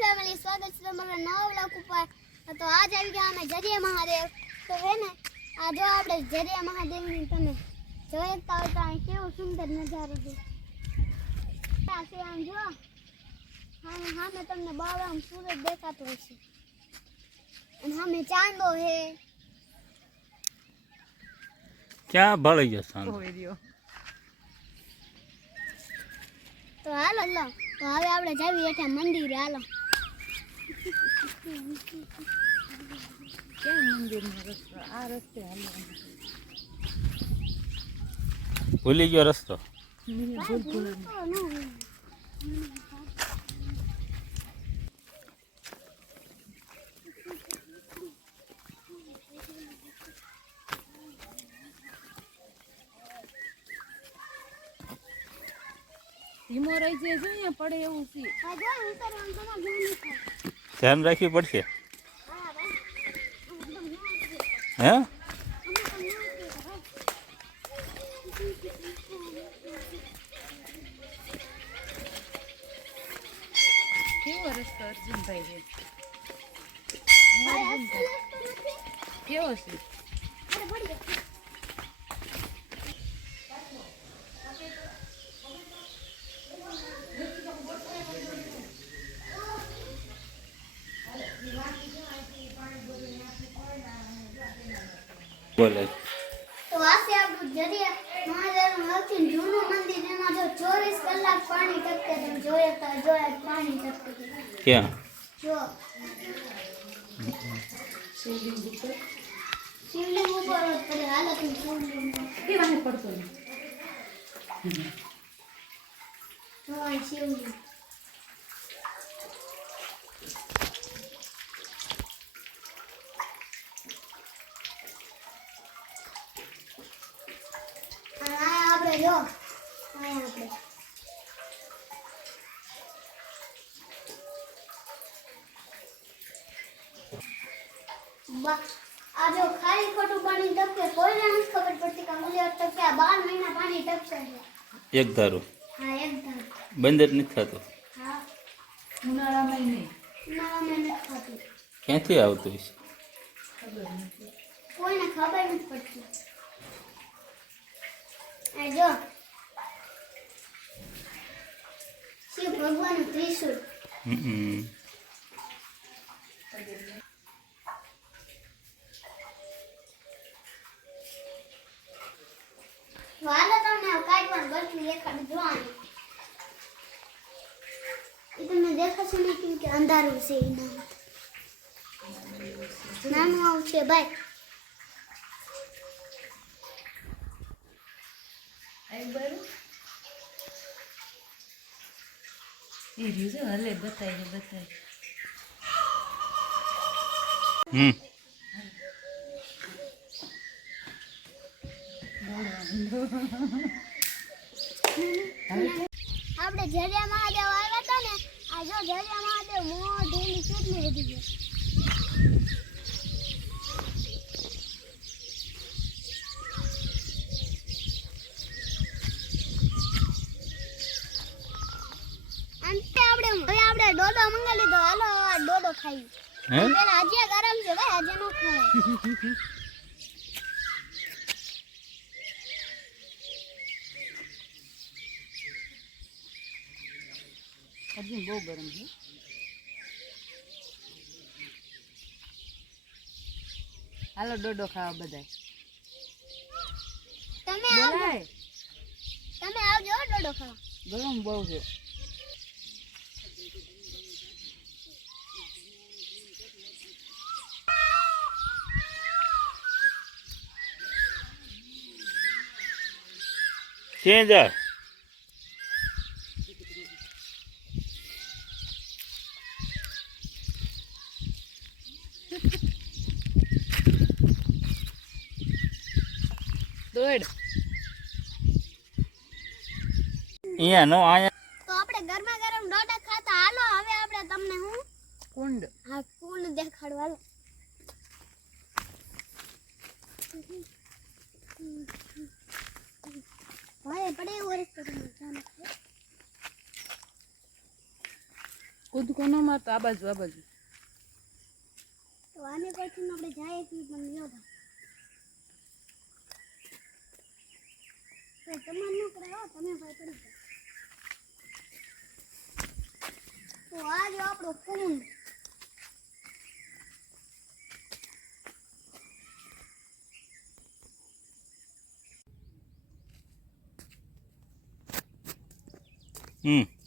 Family, સ્વાગત છે તમારા નવા વ્લોગ ઉપર। તો આજ આવી ગયા અમે જરિયા મહાદેવ। તો હે ને આ જો આપણે જરિયા મહાદેવની તમે જોઈ શકતા હોય તો અહીં કેવો સુંદર નજારો છે। આમ જો સામે તમને બાવળામ સૂરજ દેખાતો હશે અને સામે ચાંદો હે। ક્યાં ભળી ગયો ચાંદો? તો હાલો લો, તો હવે આપણે જાવી એઠા મંદિરે। હાલો ક્યાં મંદિરમાં રસ્તો? આ રસ્તે હાલવાનું ભૂલી ગયો રસ્તો? ધીમો રહી જાય છે, અહીંયા પડે એવું છે। ધ્યાન રાખવી પડશે હે? કેવો રસ્તો અર્જુનભાઈ છે? કેવો છે? બોલે તો આ છે આપણું જરિયા મહાદેવનું સૌથી જૂનું મંદિર। એમાં જો 24 કલાક પાણી ટપકે। તમે જોયે તો જોયે પાણી ટપકે। ક્યાં? જો શિવલિંગ ઉપર જ પડે। હાલો તમે શિવલિંગ કેવાને પડતો જો આ શિવલિંગ। આપણે જો આપણે આ જો ખાલી ખોટું પાણી ટપકે કોઈને નથી ખબર પડતી કે મુલે ટપકે। આ 12 મહિના પાણી ટપકે છે। એક ધારું? હા એક ધાર। બંધ જ નથી થતું? હા ઉનાળામાં નહીં, ઉનાળામાં નથી થતું। ક્યાંથી આવતું હશે? ખબર નથી, કોઈને ખબર નથી પડતી। આ જો શિવ ભગવાનનું ત્રિશૂળ। વાલો તમને કાઢવાનું બટલું દેખાડું જોવાનું। એ તમને દેખાશે નહીં કેમ કે અંધારું છે। એના નાનું આવું છે ભાઈ। એ રહ્યું છે હલે બતાય બતાય। આપણે જરિયા મહાદેવ આવ્યા હતા ને, આ જો જરિયા મહાદેવ મોઢેલી કેટલી વધી ગઈ। અંતે આપણે ડોડો મંગાવી લીધો। હાલો આ ડોડો ખાઈ। પેલા હજી ગરમ છે ભાઈ, હજી નો ખવાય। હજી બહુ ગરમ છે। હાલો ડોડો ખાવા બધાય। તમે આવજો ડોડો ખાવા। ગરમ બહુ છે। ક્યાં જાય? દોડ અહીંયા નો આયા। તો આપણે ગરમા ગરમ ડોડા ખાતા। હાલો હવે આપણે તમને હું કુંડ હા કુંડ દેખાડવા। હાલો ભાઈ પડે એવું રસ્તો કૂદ કૂદકો ન મારતો, આ બાજુ તો આને પછી આપણે જાય છીએ પણ લ્યો ભાઈ. તો તમારે ન કરાવો, તમે ભાઈ કરી દો. તો આ જો આપણો કુંડ. હમ